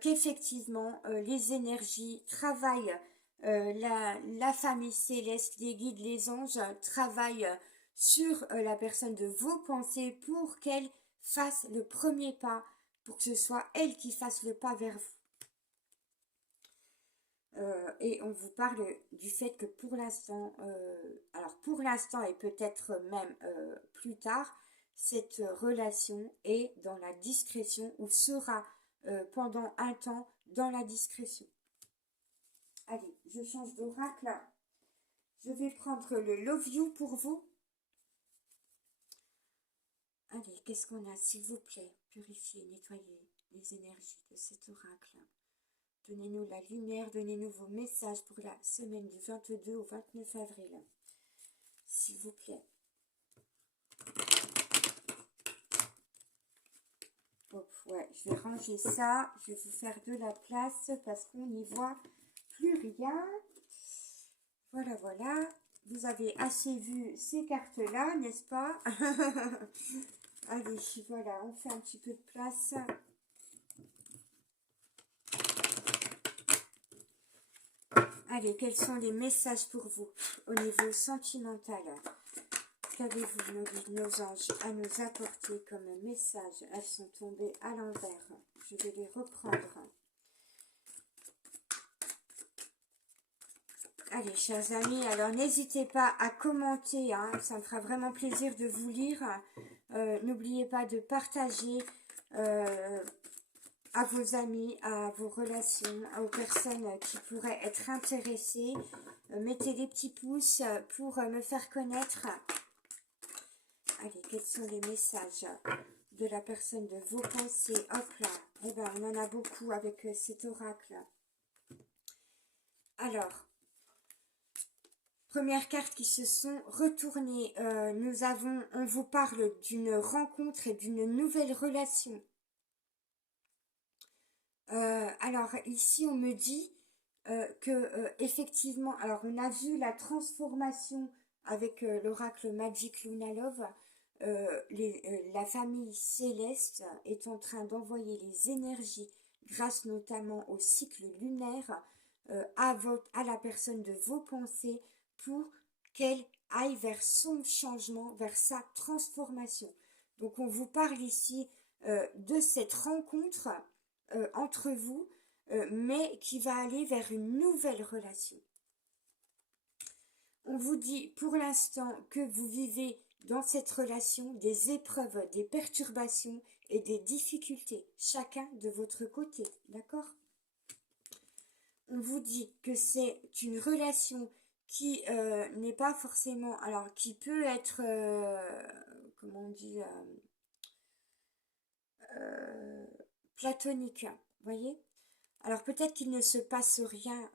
qu'effectivement, les énergies travaillent, la famille céleste, les guides, les anges travaillent sur la personne de vos pensées pour qu'elle fasse le premier pas, pour que ce soit elle qui fasse le pas vers vous. Et on vous parle du fait que pour l'instant, alors pour l'instant et peut-être même plus tard, cette relation est dans la discrétion ou sera pendant un temps dans la discrétion. Allez, je change d'oracle. Je vais prendre le Love You pour vous. Allez, qu'est-ce qu'on a, s'il vous plaît? Purifiez, nettoyez les énergies de cet oracle. Donnez-nous la lumière, donnez-nous vos messages pour la semaine du 22 au 29 avril. S'il vous plaît. Hop, ouais, je vais ranger ça. Je vais vous faire de la place parce qu'on n'y voit plus rien. Voilà, voilà. Vous avez assez vu ces cartes-là, n'est-ce pas? Allez, voilà, on fait un petit peu de place. Allez, quels sont les messages pour vous au niveau sentimental? Qu'avez-vous, nos anges, à nous apporter comme message? Elles sont tombées à l'envers. Je vais les reprendre. Allez, chers amis, alors n'hésitez pas à commenter, hein, ça me fera vraiment plaisir de vous lire. N'oubliez pas de partager à vos amis, à vos relations, aux personnes qui pourraient être intéressées. Mettez des petits pouces pour me faire connaître. Allez, quels sont les messages de la personne de vos pensées? Hop là, eh ben, on en a beaucoup avec cet oracle. Alors, première carte qui se sont retournées. On vous parle d'une rencontre et d'une nouvelle relation. Alors ici on me dit que effectivement, alors on a vu la transformation avec l'oracle Magic Luna Love. La famille céleste est en train d'envoyer les énergies grâce notamment au cycle lunaire à la personne de vos pensées pour qu'elle aille vers son changement, vers sa transformation. Donc on vous parle ici de cette rencontre entre vous, mais qui va aller vers une nouvelle relation. On vous dit pour l'instant que vous vivez dans cette relation des épreuves, des perturbations et des difficultés, chacun de votre côté, d'accord? On vous dit que c'est une relation qui n'est pas forcément, alors qui peut être, comment on dit, platonique, voyez? Alors peut-être qu'il ne se passe rien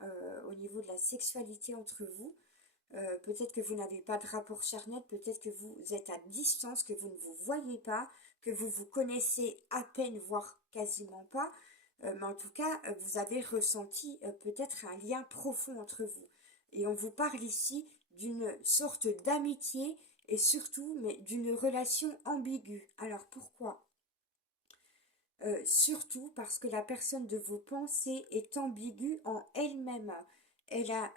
au niveau de la sexualité entre vous. Peut-être que vous n'avez pas de rapport charnel, peut-être que vous êtes à distance, que vous ne vous voyez pas, que vous vous connaissez à peine, voire quasiment pas. Mais en tout cas, vous avez ressenti peut-être un lien profond entre vous. Et on vous parle ici d'une sorte d'amitié et surtout, mais d'une relation ambiguë. Alors pourquoi? Surtout parce que la personne de vos pensées est ambiguë en elle-même. Elle a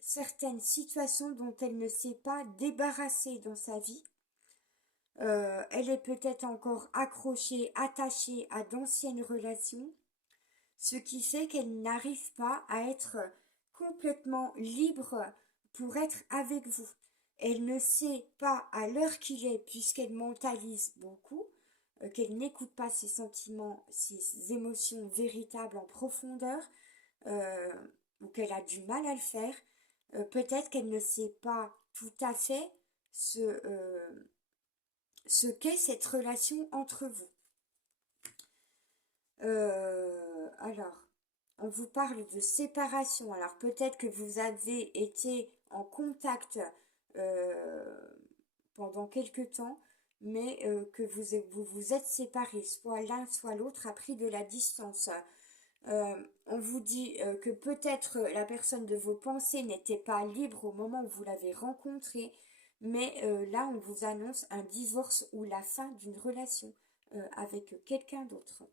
certaines situations dont elle ne s'est pas débarrassée dans sa vie. Elle est peut-être encore accrochée, attachée à d'anciennes relations, ce qui fait qu'elle n'arrive pas à être complètement libre pour être avec vous. Elle ne sait pas à l'heure qu'il est, puisqu'elle mentalise beaucoup, qu'elle n'écoute pas ses sentiments, ses émotions véritables en profondeur, euh, ou qu'elle a du mal à le faire. Peut-être qu'elle ne sait pas tout à fait ce qu'est cette relation entre vous. Alors, on vous parle de séparation. Alors peut-être que vous avez été en contact pendant quelque temps, mais que vous êtes séparés, soit l'un soit l'autre a pris de la distance. On vous dit que peut-être la personne de vos pensées n'était pas libre au moment où vous l'avez rencontré, mais là on vous annonce un divorce ou la fin d'une relation avec quelqu'un d'autre.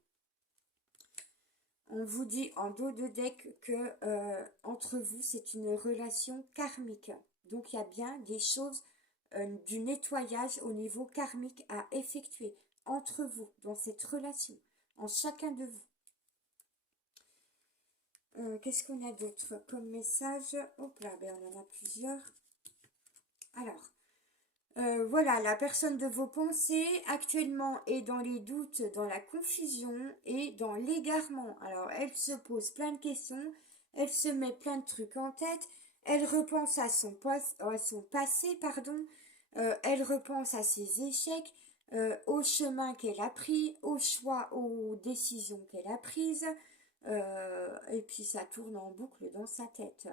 On vous dit en dos de deck que entre vous c'est une relation karmique. Donc il y a bien des choses du nettoyage au niveau karmique à effectuer entre vous dans cette relation, en chacun de vous. Qu'est-ce qu'on a d'autre comme message? Hop là, ben on en a plusieurs. Alors, voilà, la personne de vos pensées actuellement est dans les doutes, dans la confusion et dans l'égarement. Alors, elle se pose plein de questions, elle se met plein de trucs en tête, elle repense à son passé, pardon, elle repense à ses échecs, au chemin qu'elle a pris, aux choix, aux décisions qu'elle a prises, et puis ça tourne en boucle dans sa tête.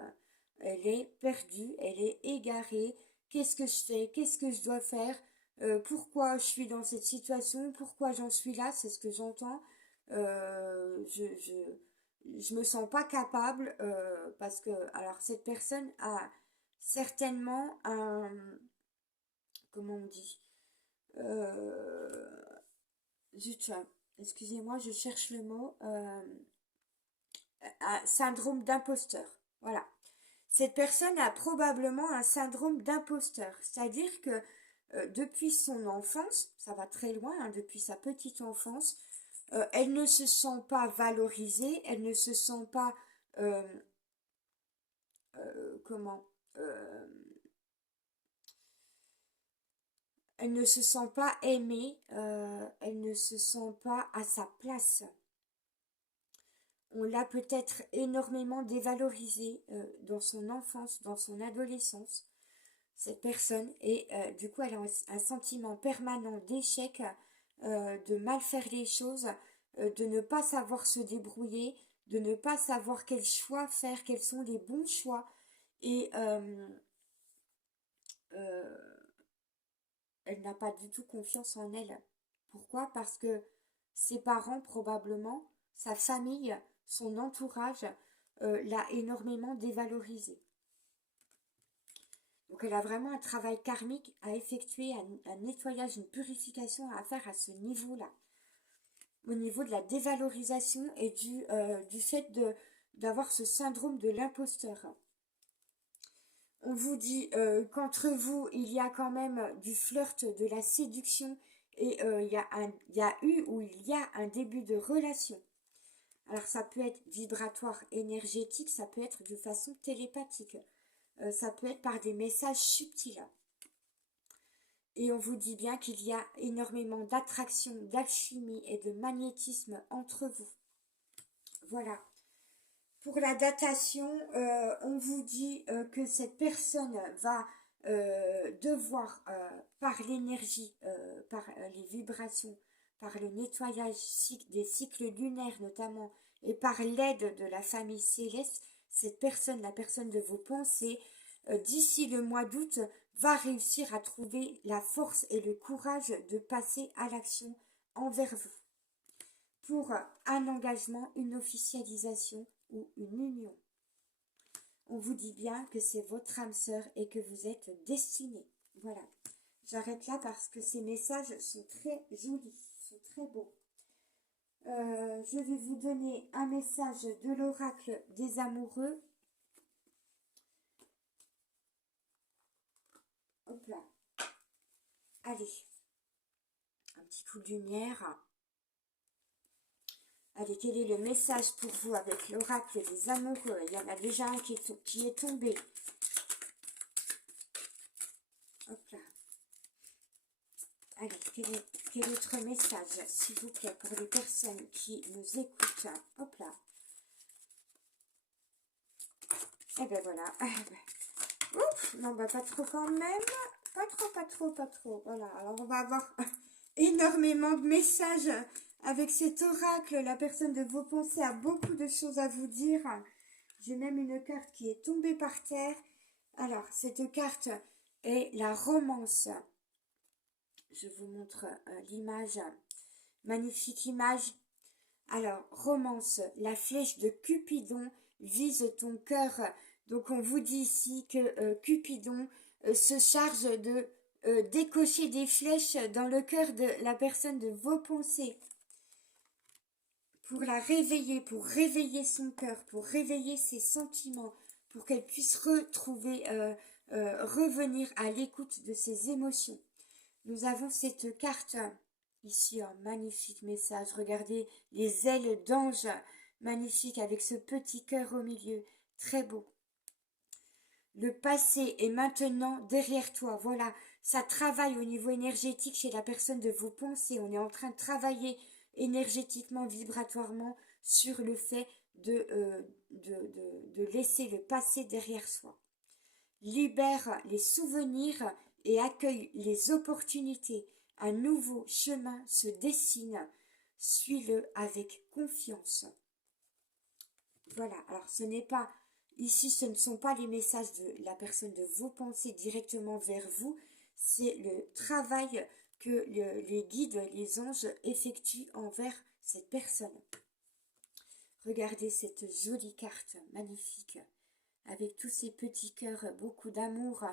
Elle est perdue, elle est égarée. Qu'est-ce que je fais? Qu'est-ce que je dois faire? Pourquoi je suis dans cette situation? Pourquoi j'en suis là? C'est ce que j'entends. Je me sens pas capable parce que alors cette personne a certainement un, comment on dit, zut, excusez-moi, je cherche le mot, un syndrome d'imposteur. Voilà. Cette personne a probablement un syndrome d'imposteur, c'est-à-dire que depuis son enfance, ça va très loin, hein, depuis sa petite enfance, elle ne se sent pas valorisée, elle ne se sent pas, euh, comment, euh, elle ne se sent pas aimée, elle ne se sent pas à sa place. on l'a peut-être énormément dévalorisée dans son enfance, dans son adolescence, cette personne. Et du coup, elle a un sentiment permanent d'échec, de mal faire les choses, de ne pas savoir se débrouiller, de ne pas savoir quels choix faire, quels sont les bons choix. Et euh, elle n'a pas du tout confiance en elle. Pourquoi? Parce que ses parents, probablement, sa famille, son entourage, l'a énormément dévalorisée. Donc elle a vraiment un travail karmique à effectuer, un nettoyage, une purification à faire à ce niveau-là. Au niveau de la dévalorisation et du fait d'avoir ce syndrome de l'imposteur. On vous dit qu'entre vous, il y a quand même du flirt, de la séduction, et il y a eu ou il y a un début de relation. Alors ça peut être vibratoire, énergétique, ça peut être de façon télépathique, ça peut être par des messages subtils. Et on vous dit bien qu'il y a énormément d'attraction, d'alchimie et de magnétisme entre vous. Voilà. Pour la datation, on vous dit que cette personne va devoir, par l'énergie, par les vibrations, par le nettoyage des cycles lunaires notamment, et par l'aide de la famille céleste, cette personne, la personne de vos pensées, d'ici le mois d'août, va réussir à trouver la force et le courage de passer à l'action envers vous pour un engagement, une officialisation ou une union. On vous dit bien que c'est votre âme sœur et que vous êtes destinés. Voilà. J'arrête là parce que ces messages sont très jolis, sont très beaux. Je vais vous donner un message de l'oracle des amoureux. Hop là. Allez. Un petit coup de lumière. Allez, quel est le message pour vous avec l'oracle des amoureux? Il y en a déjà un qui est tombé. Hop là. Allez, quel autre message, s'il vous plaît, pour les personnes qui nous écoutent? Hop là. Et ben voilà. Ouf, non, bah pas trop quand même. Pas trop, pas trop, pas trop. Voilà, alors on va avoir énormément de messages avec cet oracle. La personne de vos pensées a beaucoup de choses à vous dire. J'ai même une carte qui est tombée par terre. Alors, cette carte est la romance. Je vous montre l'image. Magnifique image. Alors, romance, la flèche de Cupidon vise ton cœur. Donc, on vous dit ici que Cupidon se charge de décocher des flèches dans le cœur de la personne de vos pensées. Pour la réveiller, pour réveiller son cœur, pour réveiller ses sentiments, pour qu'elle puisse retrouver, revenir à l'écoute de ses émotions. Nous avons cette carte ici, un magnifique message. Regardez les ailes d'ange, magnifique avec ce petit cœur au milieu, très beau. Le passé est maintenant derrière toi. Voilà, ça travaille au niveau énergétique chez la personne de vos pensées. On est en train de travailler énergétiquement, vibratoirement sur le fait de laisser le passé derrière soi. Libère les souvenirs et accueille les opportunités. Un nouveau chemin se dessine. Suis-le avec confiance. Voilà, alors ce n'est pas, ici ce ne sont pas les messages de la personne de vos pensées directement vers vous, c'est le travail que les guides, les anges effectuent envers cette personne. Regardez cette jolie carte, magnifique, avec tous ces petits cœurs, beaucoup d'amour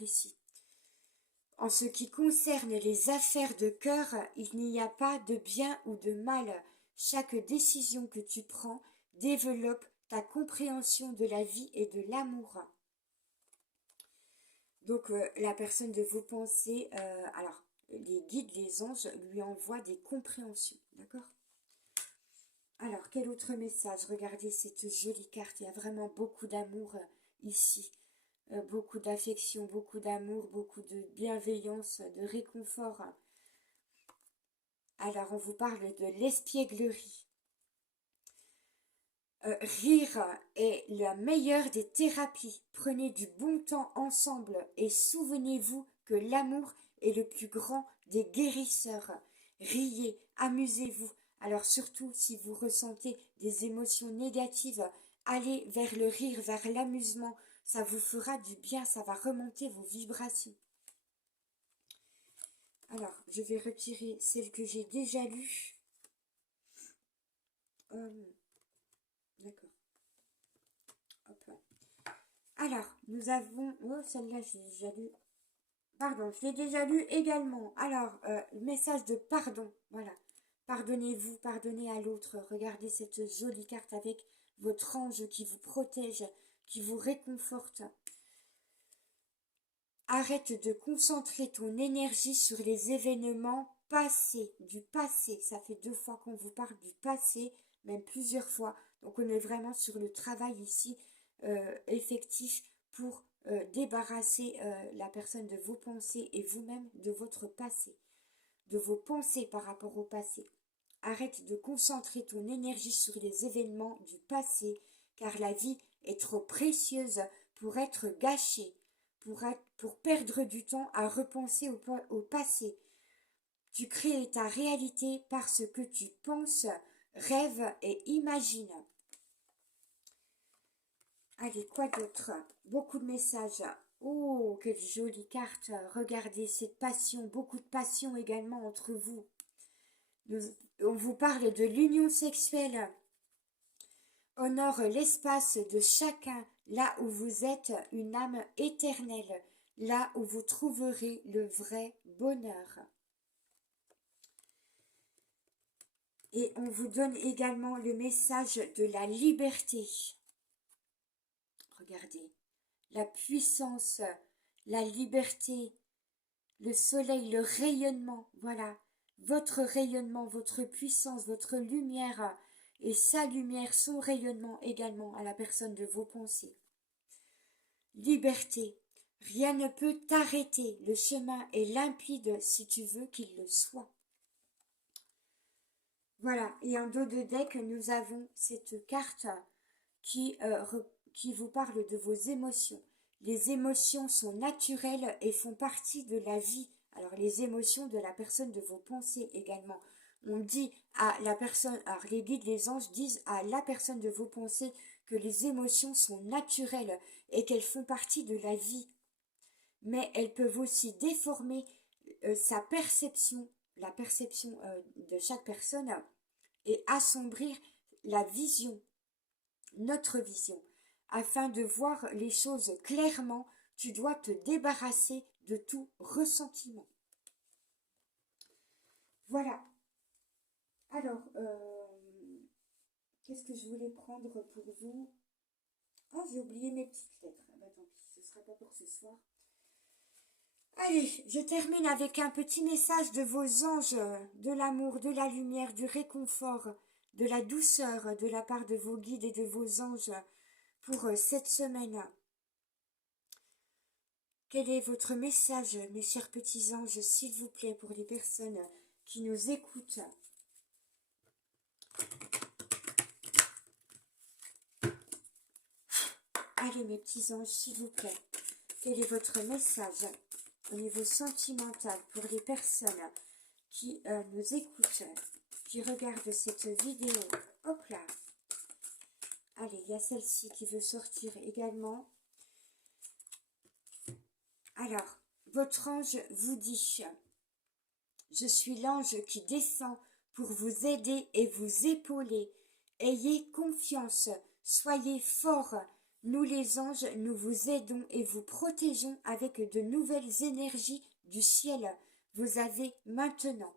ici. En ce qui concerne les affaires de cœur, il n'y a pas de bien ou de mal. Chaque décision que tu prends développe ta compréhension de la vie et de l'amour. Donc la personne de vos pensées, alors les guides, les anges lui envoient des compréhensions, d'accord? Alors quel autre message? Regardez cette jolie carte, il y a vraiment beaucoup d'amour ici. Beaucoup d'affection, beaucoup d'amour, beaucoup de bienveillance, de réconfort. Alors, on vous parle de l'espièglerie. Rire est la meilleure des thérapies. Prenez du bon temps ensemble et souvenez-vous que l'amour est le plus grand des guérisseurs. Riez, amusez-vous. Alors surtout si vous ressentez des émotions négatives, allez vers le rire, vers l'amusement. Ça vous fera du bien, ça va remonter vos vibrations. Alors, je vais retirer celle que j'ai déjà lue. D'accord. Hop. Alors, nous avons... Oh, celle-là, j'ai déjà lu. Pardon, je l'ai déjà lu également. Alors, le message de pardon. Voilà. Pardonnez-vous, pardonnez à l'autre. Regardez cette jolie carte avec votre ange qui vous protège, qui vous réconforte. Arrête de concentrer ton énergie sur les événements passés, du passé. Ça fait 2 fois qu'on vous parle du passé, même plusieurs fois. Donc on est vraiment sur le travail ici effectif pour débarrasser la personne de vos pensées et vous-même de votre passé, de vos pensées par rapport au passé. Arrête de concentrer ton énergie sur les événements du passé, car la vie est trop précieuse pour être gâchée, pour perdre du temps à repenser au passé. Tu crées ta réalité par ce que tu penses, rêves et imagines. Allez, quoi d'autre? Beaucoup de messages. Oh, quelle jolie carte. Regardez cette passion, beaucoup de passion également entre vous. On vous parle de l'union sexuelle. Honore l'espace de chacun, là où vous êtes une âme éternelle, là où vous trouverez le vrai bonheur. Et on vous donne également le message de la liberté. Regardez, la puissance, la liberté, le soleil, le rayonnement, voilà, votre rayonnement, votre puissance, votre lumière et sa lumière, son rayonnement également à la personne de vos pensées. Liberté, rien ne peut t'arrêter, le chemin est limpide si tu veux qu'il le soit. Voilà, et en dos de deck, nous avons cette carte qui vous parle de vos émotions. Les émotions sont naturelles et font partie de la vie. Alors les émotions de la personne, de vos pensées également. On dit à la personne, alors les guides, les anges disent à la personne de vos pensées que les émotions sont naturelles et qu'elles font partie de la vie. Mais elles peuvent aussi déformer sa perception, la perception de chaque personne et assombrir la vision, notre vision. Afin de voir les choses clairement, tu dois te débarrasser de tout ressentiment. Voilà. Alors, qu'est-ce que je voulais prendre pour vous? Oh, j'ai oublié mes petites lettres. Ah bah tant pis, ce ne sera pas pour ce soir. Allez, je termine avec un petit message de vos anges, de l'amour, de la lumière, du réconfort, de la douceur de la part de vos guides et de vos anges pour cette semaine. Quel est votre message, mes chers petits anges, s'il vous plaît, pour les personnes qui nous écoutent? Allez, mes petits anges, s'il vous plaît, quel est votre message au niveau sentimental pour les personnes qui nous écoutent, qui regardent cette vidéo? Hop là. Allez, il y a celle-ci qui veut sortir également. Alors, votre ange vous dit: je suis l'ange qui descend pour vous aider et vous épauler. Ayez confiance, soyez forts. Nous les anges, nous vous aidons et vous protégeons avec de nouvelles énergies du ciel. Vous avez maintenant.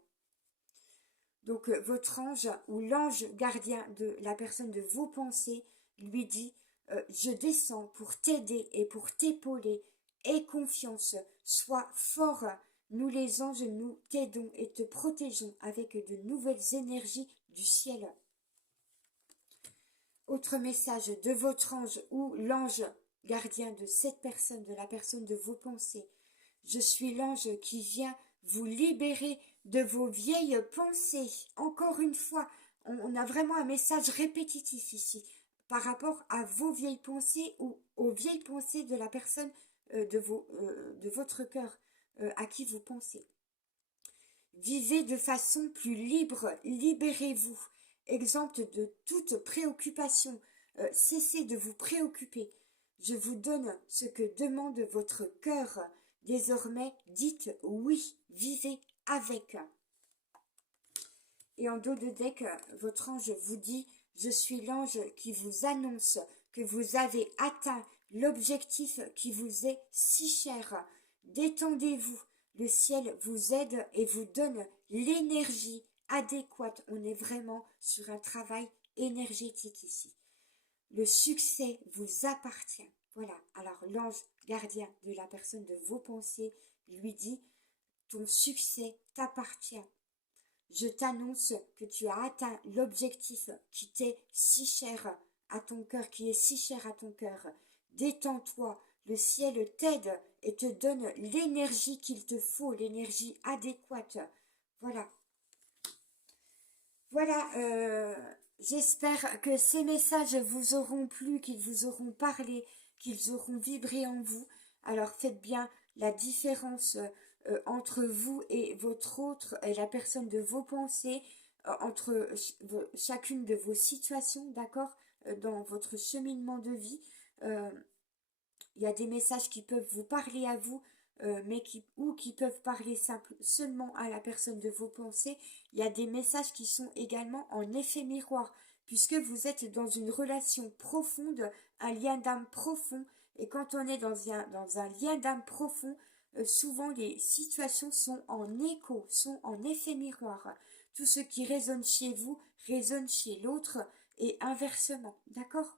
Donc votre ange ou l'ange gardien de la personne de vos pensées lui dit: je descends pour t'aider et pour t'épauler. Aie confiance, sois fort. Nous les anges, nous t'aidons et te protégeons avec de nouvelles énergies du ciel. Autre message de votre ange ou l'ange gardien de cette personne, de la personne de vos pensées: je suis l'ange qui vient vous libérer de vos vieilles pensées. Encore une fois, on a vraiment un message répétitif ici. par rapport à vos vieilles pensées ou aux vieilles pensées de la personne de votre cœur à qui vous pensez. Vivez de façon plus libre, libérez-vous, exempte de toute préoccupation, cessez de vous préoccuper. Je vous donne ce que demande votre cœur. Désormais, dites oui, vivez avec. Et en dos de deck, votre ange vous dit, je suis l'ange qui vous annonce que vous avez atteint l'objectif qui vous est si cher. Détendez-vous, le ciel vous aide et vous donne l'énergie adéquate. On est vraiment sur un travail énergétique ici. Le succès vous appartient. Voilà, alors l'ange gardien de la personne de vos pensées lui dit, ton succès t'appartient. Je t'annonce que tu as atteint l'objectif qui t'est si cher à ton cœur, qui est si cher à ton cœur. Détends-toi, le ciel t'aide et te donne l'énergie qu'il te faut, l'énergie adéquate. Voilà. Voilà, j'espère que ces messages vous auront plu, qu'ils vous auront parlé, qu'ils auront vibré en vous. Alors faites bien la différence entre vous et votre autre, et la personne de vos pensées, entre chacune de vos situations, d'accord, dans votre cheminement de vie. Il y a des messages qui peuvent vous parler à vous, mais qui peuvent parler seulement à la personne de vos pensées. Il y a des messages qui sont également en effet miroir, puisque vous êtes dans une relation profonde, un lien d'âme profond, et quand on est dans un lien d'âme profond, souvent les situations sont en écho, sont en effet miroir. Tout ce qui résonne chez vous résonne chez l'autre, et inversement, d'accord ?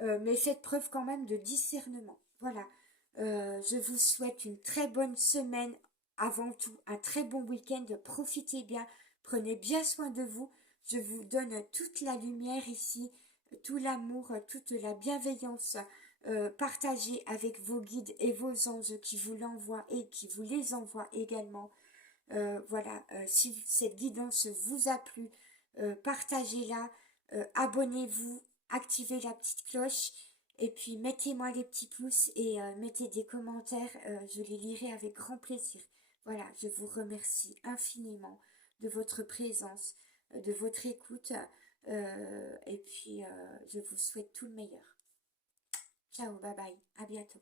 Mais faites preuve quand même de discernement. Voilà. Je vous souhaite une très bonne semaine. Avant tout, un très bon week-end. Profitez bien. Prenez bien soin de vous. Je vous donne toute la lumière ici, tout l'amour, toute la bienveillance. Partagez avec vos guides et vos anges qui vous l'envoient et qui vous les envoient également. Voilà, si cette guidance vous a plu, partagez-la, abonnez-vous, activez la petite cloche et puis mettez-moi les petits pouces et mettez des commentaires, je les lirai avec grand plaisir. Voilà, je vous remercie infiniment de votre présence, de votre écoute et puis je vous souhaite tout le meilleur. Ciao, bye bye, à bientôt.